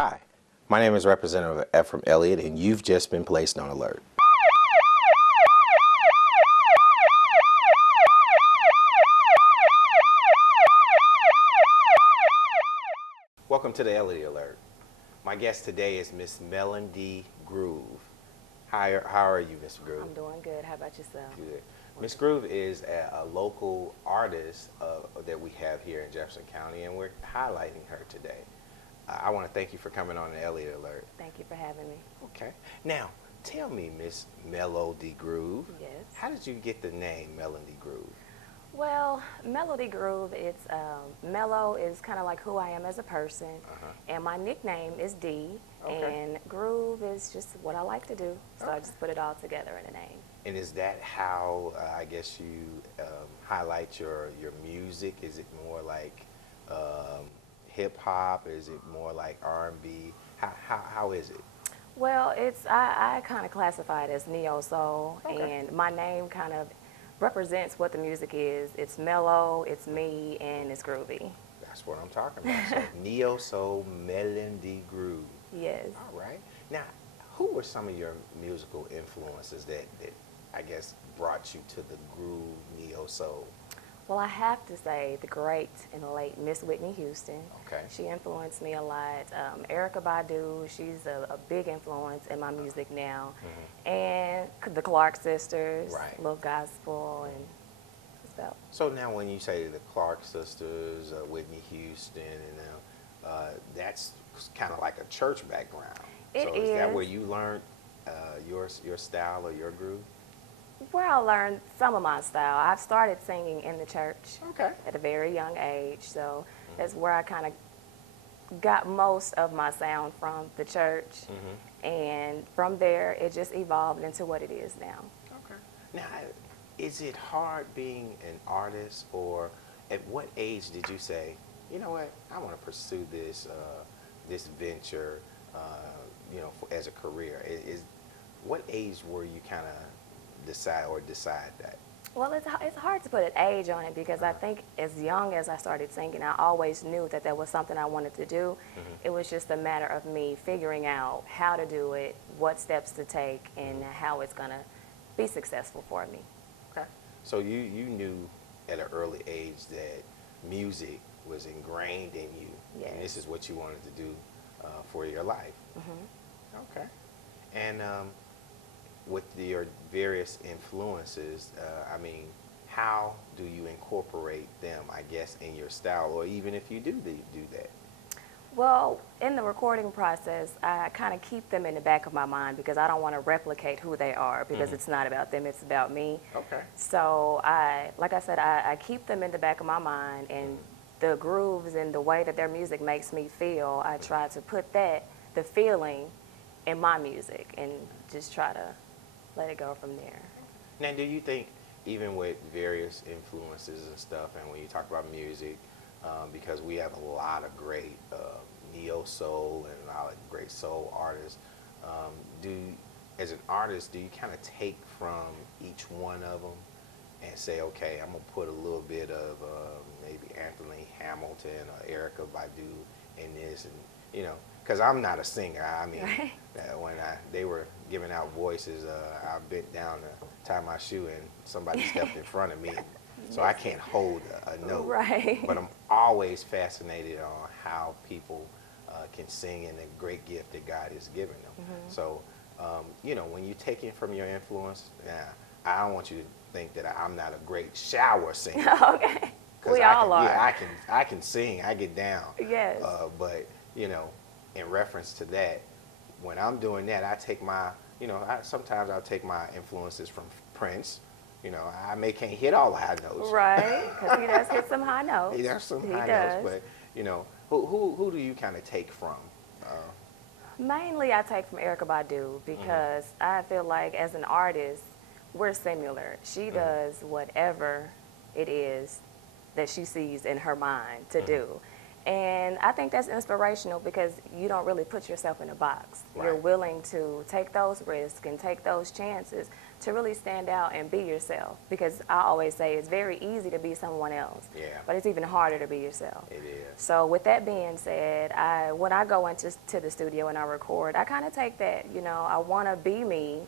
Hi, my name is Representative F from Elliott, and you've just been placed on alert. Welcome to the Elliott Alert. My guest today is Miss Mellow Dee Groove. How are you, Miss Groove? I'm doing good. How about yourself? Good. Miss Groove is a local artist that we have here in Jefferson County, and we're highlighting her today. I want to thank you for coming on the Elliott Alert. Thank you for having me. Okay. Now, tell me, Miss Mellow Dee Groove. Yes. How did you get the name Mellow Dee Groove? Well, Mellow Dee Groove, it's mellow is kind of like who I am as a person, and my nickname is Dee, and Groove is just what I like to do. So I just put it all together in a name. And is that how I guess you highlight your music? Is it more like hip hop? Is it more like R&B? How is it? Well, I kind of classify it as neo soul, and my name kind of represents what the music is. It's mellow, it's me, and it's groovy. That's what I'm talking about. So neo soul, Mellow Dee Groove. Yes. All right. Now, who were some of your musical influences that I guess brought you to the groove neo soul? Well, I have to say the great and late Miss Whitney Houston. Okay. She influenced me a lot. Erykah Badu, she's a big influence in my music now. And the Clark sisters, Right. little gospel, and just about. So now when you say the Clark sisters, Whitney Houston, that's kind of like a church background. It so is that is. where you learned your style or your groove? Where I learned some of my style. I've started singing in the church Okay. at a very young age, so that's where I kind of got most of my sound from, the church. And from there, it just evolved into what it is now. Okay. Now, is it hard being an artist, or at what age did you say, you know what, I want to pursue this this venture, as a career? What age were you kind of decide that? Well, it's hard to put an age on it because I think as young as I started singing, I always knew that there was something I wanted to do. It was just a matter of me figuring out how to do it, what steps to take, and how it's going to be successful for me. Okay. So you knew at an early age that music was ingrained in you, Yes. and this is what you wanted to do for your life. Okay. And with your various influences, how do you incorporate them, I guess, in your style, or even if you do that? Well, in the recording process, I kind of keep them in the back of my mind because I don't want to replicate who they are because it's not about them, it's about me. Okay. So like I said, I keep them in the back of my mind, and the grooves and the way that their music makes me feel, I try to put the feeling in my music and just try to let it go from there. Now, do you think, even with various influences and stuff, and when you talk about music, because we have a lot of great neo soul and a lot of great soul artists, as an artist, do you kind of take from each one of them and say, okay, I'm gonna put a little bit of maybe Anthony Hamilton or Erykah Badu in this, and because I'm not a singer. Right. When they were giving out voices, I bent down to tie my shoe, and somebody stepped in front of me, so I can't hold a note. Right. But I'm always fascinated on how people can sing, and the great gift that God has given them. So, when you're taking from your influence, I don't want you to think that I'm not a great shower singer. Okay. We all are. Yeah, I can sing. I get down. Yes. But in reference to that, when I'm doing that, I take my, sometimes I'll take my influences from Prince. I can't hit all the high notes. Right, because he does hit some high notes. He does some high does. notes, but who do you kind of take from? Mainly, I take from Erykah Badu because I feel like as an artist, we're similar. She does whatever it is that she sees in her mind to do. And I think that's inspirational because you don't really put yourself in a box. Right. You're willing to take those risks and take those chances to really stand out and be yourself. Because I always say it's very easy to be someone else, but it's even harder to be yourself. It is. So with that being said, when I go into the studio and I record, I kind of take that, I want to be me,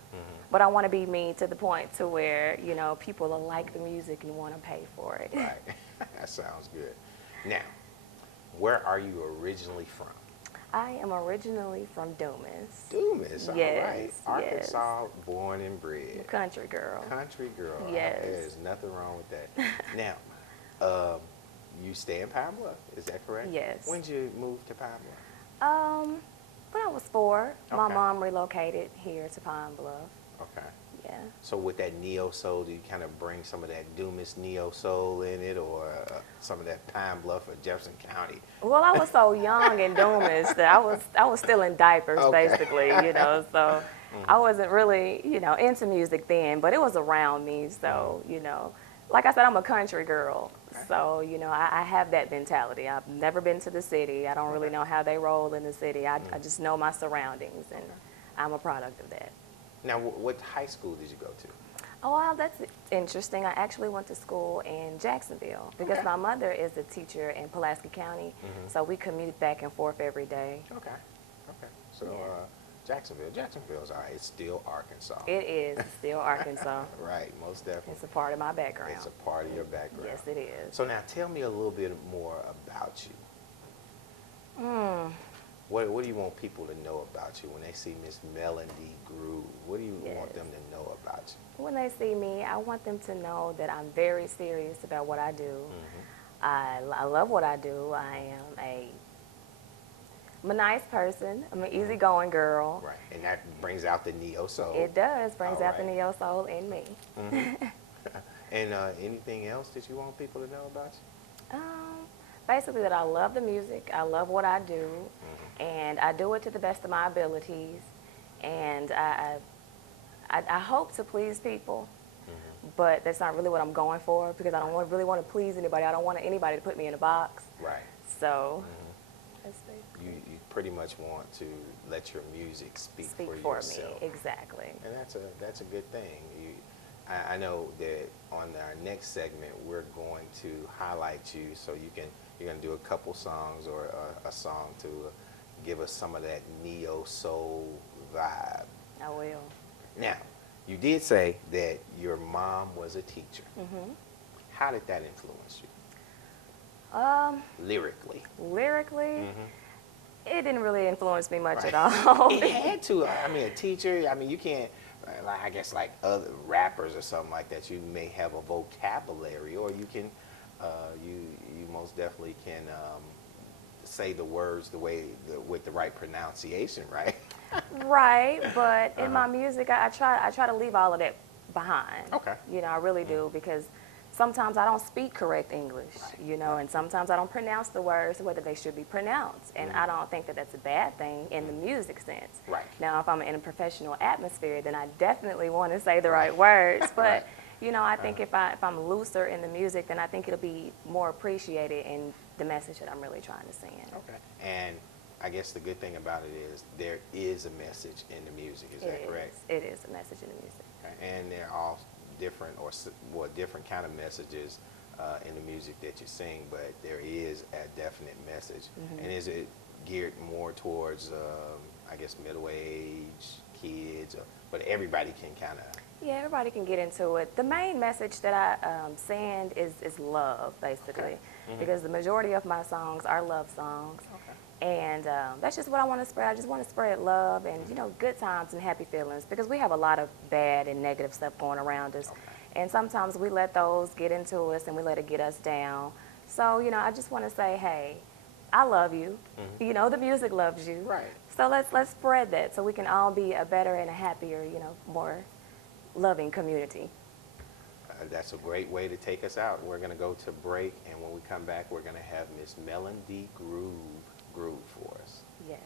but I want to be me to the point to where, people will like the music and want to pay for it. Right. That sounds good. Now, where are you originally from? I am originally from Dumas. Dumas, all Yes, right. yes. Arkansas, born and bred. Country girl. Country girl. Yes. There's nothing wrong with that. Now, you stay in Pine Bluff, is that correct? Yes. When did you move to Pine Bluff? When I was 4, my Okay. mom relocated here to Pine Bluff. Okay. Yeah. So with that neo soul, do you kind of bring some of that Dumas neo soul in it, or some of that Pine Bluff or Jefferson County? Well, I was so young in Dumas that I was still in diapers, Okay. basically, so I wasn't really, into music then, but it was around me. So, like I said, I'm a country girl. Okay. So, I have that mentality. I've never been to the city. I don't really Okay. know how they roll in the city. I just know my surroundings, and I'm a product of that. Now, what high school did you go to? Oh, wow, that's interesting. I actually went to school in Jacksonville because Okay. my mother is a teacher in Pulaski County, so we commute back and forth every day. Okay. Okay. So Yeah. Jacksonville's all right. It's still Arkansas. It is still Arkansas. Right. Most definitely. It's a part of my background. It's a part of your background. Yes, it is. So now tell me a little bit more about you. What do you want people to know about you when they see Miss Mellow Dee Groove? What do you want Yes. them to know about you? When they see me, I want them to know that I'm very serious about what I do. I love what I do. I'm a nice person. I'm an easygoing girl. Right. And that brings out the neo soul. It does. Brings All out the right. neo soul in me. And anything else that you want people to know about you? Basically that I love the music, I love what I do, and I do it to the best of my abilities, and I hope to please people, but that's not really what I'm going for because I don't really want to please anybody. I don't want anybody to put me in a box. Right. So that's basically You pretty much want to let your music speak for for yourself. me. Exactly. And that's a good thing. I know that on our next segment we're going to highlight you, so you're going to do a couple songs or a song to give us some of that neo soul vibe. I will. Now, you did say that your mom was a teacher. How did that influence you? Lyrically. Lyrically, it didn't really influence me much at all. It had to. I mean, a teacher, you can't, I guess like other rappers or something like that, you may have a vocabulary, or you can, you most definitely can say the words with the right pronunciation, right? Right, but in my music, I try to leave all of that behind. Okay. I really do, because sometimes I don't speak correct English, and sometimes I don't pronounce the words whether they should be pronounced, and I don't think that that's a bad thing in the music sense. Right. Now, if I'm in a professional atmosphere, then I definitely want to say the right words, but I think if I'm looser in the music, then I think it'll be more appreciated in the message that I'm really trying to send. Okay. And I guess the good thing about it is there is a message in the music. Is that correct? It is a message in the music. Okay. And they're all different different kind of messages in the music that you sing, but there is a definite message. And is it geared more towards, I guess, middle age kids, but everybody can kind of? Yeah, everybody can get into it. The main message that I send is love, basically, because the majority of my songs are love songs. And that's just what I want to spread. I just want to spread love and, good times and happy feelings, because we have a lot of bad and negative stuff going around us. And sometimes we let those get into us and we let it get us down. So, I just want to say, hey, I love you. The music loves you. Right. So let's spread that so we can all be a better and a happier, more loving community. That's a great way to take us out. We're going to go to break, and when we come back, we're going to have Miss Mellow Dee Groove for us. Yes.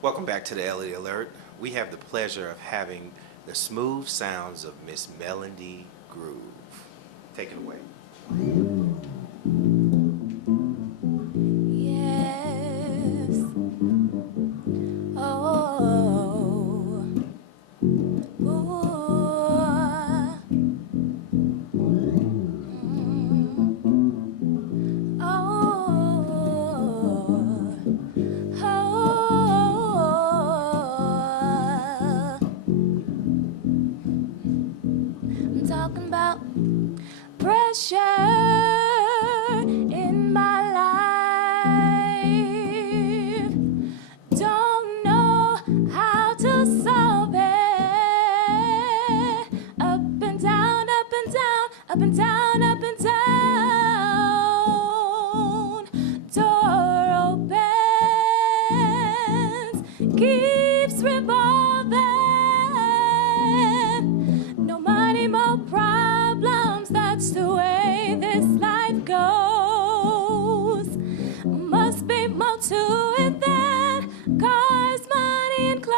Welcome back to the Elliott Alert. We have the pleasure of having the smooth sounds of Miss Mellow Dee Groove. Take it away. Yes. Oh. Ooh. I'm talking about pressure in my life. Don't know how to solve it. Up and down, up and down, up and down, up and down. Door opens, keeps revolving. No money, more problems, that's the way this life goes. Must be more to it than cars, money, and clothes.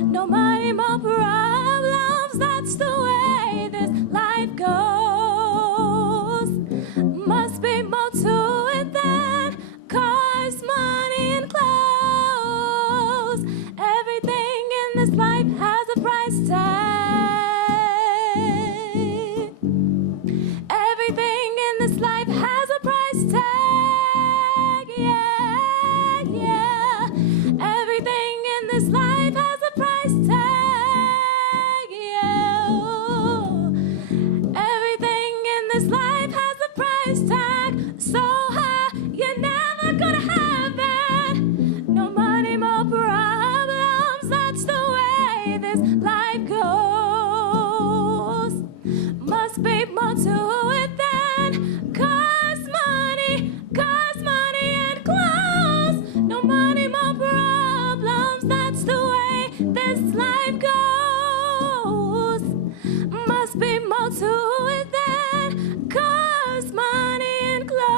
No money, more problems, that's the way this life goes. Must be more to it than cars, money, and clothes. Everything in this life has a price tag. Everything in this life has a price tag. Yeah, yeah. Everything in this life has a price tag. Yeah. Everything in this life has a price tag. So high, you're never gonna have it. No money, more problems. That's the way this life goes. Must be more to it than cars, money, and clothes. No money, more problems. That's the way this life goes. Must be more to it than cars, money, and clothes.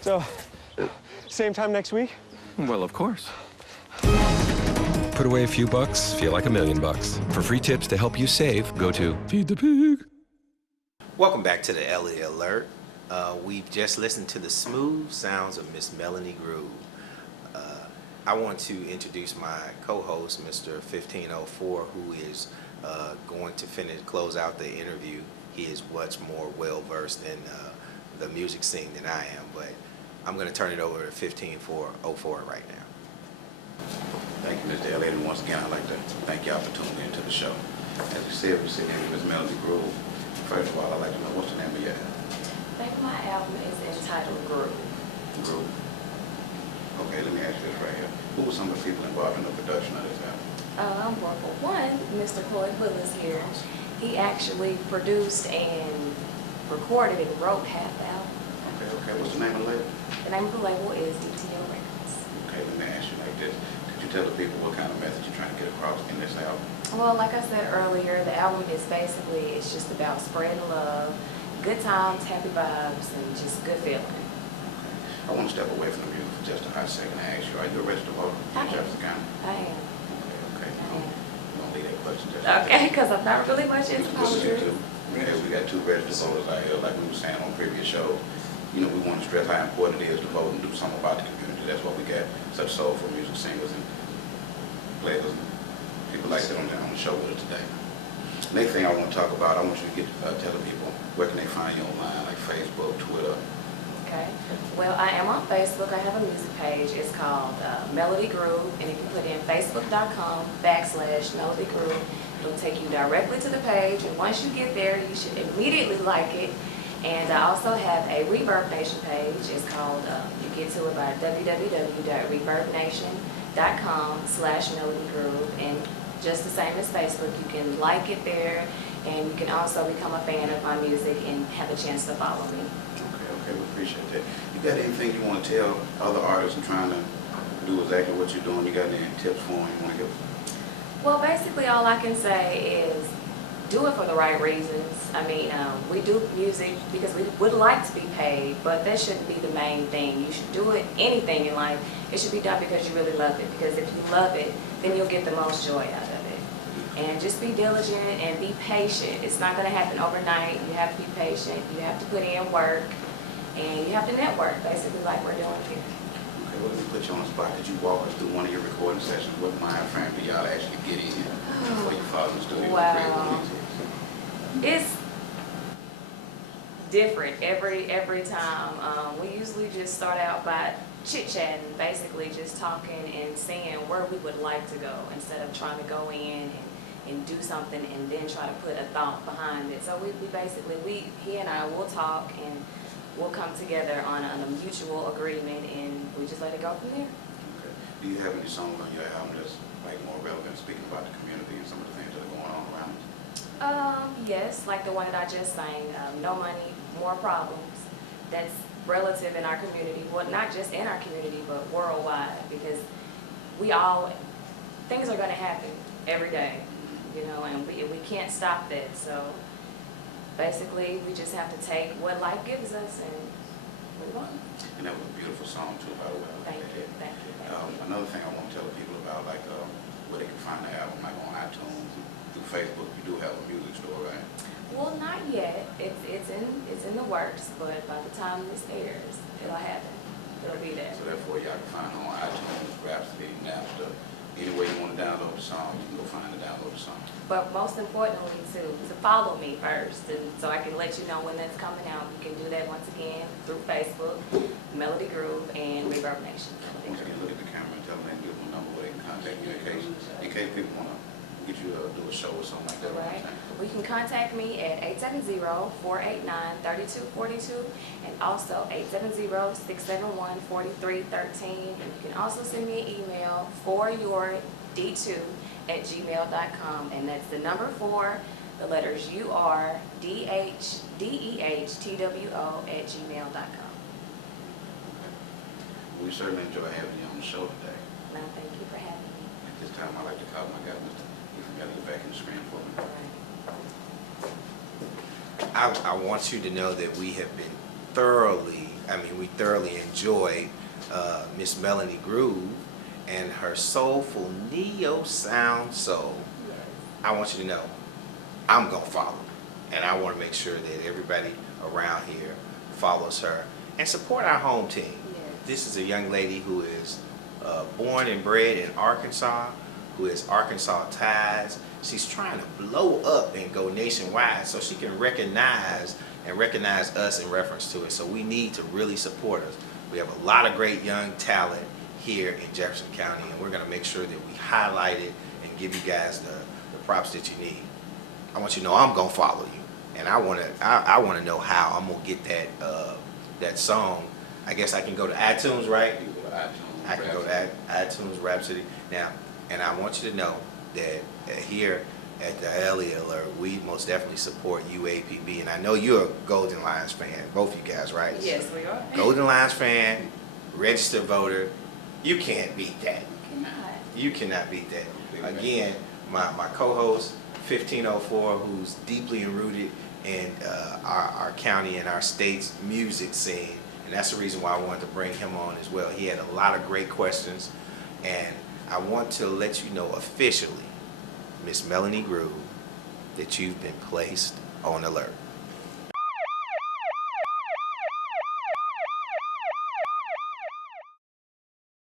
So, same time next week? Well, of course. Put away a few bucks, feel like $1 million. For free tips to help you save, go to Feed the Pig. Welcome back to the Elliott Alert. We've just listened to the smooth sounds of Miss Mellow Dee Groove. I want to introduce my co-host, Mr. 1504, who is going to close out the interview. He is much more well-versed in the music scene than I am, but I'm going to turn it over to 1504 right now. Thank you, Mr. Elliott, and once again, I'd like to thank y'all for tuning in to the show. As you said, we're sitting here with Miss Mellow Dee Groove. First of all, I'd like to know, what's the name of your album? I think my album is entitled Groove. Groove. Okay, let me ask you this right here. Who were some of the people involved in the production of this album? Well, for one, Mr. Floyd Willis here. He actually produced and recorded and wrote half the album. Okay, okay. What's the name of the label? The name of the label is DTO Records. Okay, let me ask you like this. Could you tell the people what kind of message you're trying to get across in this album? Well, like I said earlier, the album is basically, it's just about spreading love, good times, happy vibes, and just good feeling. Okay. I want to step away from the music for just a hot second and ask you, are you a registered voter I in am. Jefferson County? I am. Okay, okay. I am. I'm gonna leave that question just Okay, because I'm not really much into Listen politics. to, we got two registered voters out here, like we were saying on previous shows. You know, we want to stress how important it is to vote and do something about the community. That's why we got such soulful music singers and players and people like that on the show with us today. Next thing I want to talk about, I want you to get tell the people where can they find you online, like Facebook, Twitter. Okay. Well, I am on Facebook. I have a music page. It's called Mellow Dee Groove, and if you put in facebook.com/Mellow Dee Groove, it'll take you directly to the page. And once you get there, you should immediately like it. And I also have a Reverb Nation page. It's called, you get to it by www.reverbnation.com/Mellow Dee Groove. And just the same as Facebook, you can like it there, and you can also become a fan of my music and have a chance to follow me. Okay, we appreciate that. You got anything you want to tell other artists and trying to do exactly what you're doing? You got any tips for them you want to give? Well, basically all I can say is do it for the right reasons. I mean, we do music because we would like to be paid, but that shouldn't be the main thing. You should do it, anything in life, it should be done because you really love it. Because if you love it, then you'll get the most joy out of it. And just be diligent and be patient. It's not going to happen overnight. You have to be patient. You have to put in work. And you have to network, basically, like we're doing here. Okay, well, let me put you on the spot. Could you walk us through one of your recording sessions? What mind frame do y'all actually get in before you fall in the studio? Wow. And create one of these? It's different every time. We usually just start out by chit-chatting, basically just talking and seeing where we would like to go instead of trying to go in and do something and then try to put a thought behind it. So we basically, he and I will talk and we'll come together on a mutual agreement, and we just let it go from there. Okay. Do you have any songs on your album that's like more relevant, speaking about the community and some of the things that are going on around us? Yes, like the one that I just sang, No Money, More Problems. That's relative in our community, well, not just in our community, but worldwide, because things are going to happen every day, you know, and we can't stop that. So basically, we just have to take what life gives us and move on. And that was a beautiful song too, by the way. Thank you, thank you. Another thing I want to tell the people about, like where they can find the album, like on iTunes, through Facebook. You do have a music store, right? Well, not yet. It's in the works, but by the time this airs, it'll happen. It'll be there. So therefore, y'all can find it on iTunes, Rhapsody, Napster. Any way you want to download the song, you can go find and download the song. But most importantly, to follow me first, and so I can let you know when that's coming out. You can do that once again through Facebook, Mellow Dee Groove, and Reverb Nation. Once again, look at the camera and tell them they can give them a number where they can contact you in case people want to get you to do a show or something like that. Right. Well, you can contact me at 870-489-3242 and also 870-671-4313. And you can also send me an email for your D2@gmail.com, and that's the number 4, the letters URDEHTWO@gmail.com. We certainly enjoy having you on the show today. Now, thank you for having me. At this time, I'd like to call my guy, Mr. Ethan, got to get back in the screen for me. All right. I want you to know that we have been we thoroughly enjoyed Miss Melody Groove and her soulful neo sound. So I want you to know I'm going to follow. And I want to make sure that everybody around here follows her and support our home team. Yes. This is a young lady who is born and bred in Arkansas, who has Arkansas ties. She's trying to blow up and go nationwide so she can recognize us in reference to it. So we need to really support us. We have a lot of great young talent here in Jefferson County, and we're going to make sure that we highlight it and give you guys the props that you need. I want you to know I'm going to follow you, and I want to know how I'm going to get that song. I guess I can go to iTunes, right? You go to iTunes. I can go to iTunes, Rhapsody. Now, and I want you to know that here at the Elliott Alert, we most definitely support UAPB. And I know you're a Golden Lions fan, both you guys, right? Yes, we are. Golden Lions fan, registered voter. You can't beat that. Cannot. You cannot beat that. Again, my co-host, 1504, who's deeply rooted in our county and our state's music scene. And that's the reason why I wanted to bring him on as well. He had a lot of great questions. And I want to let you know officially, Miss Melanie Groove, that you've been placed on alert.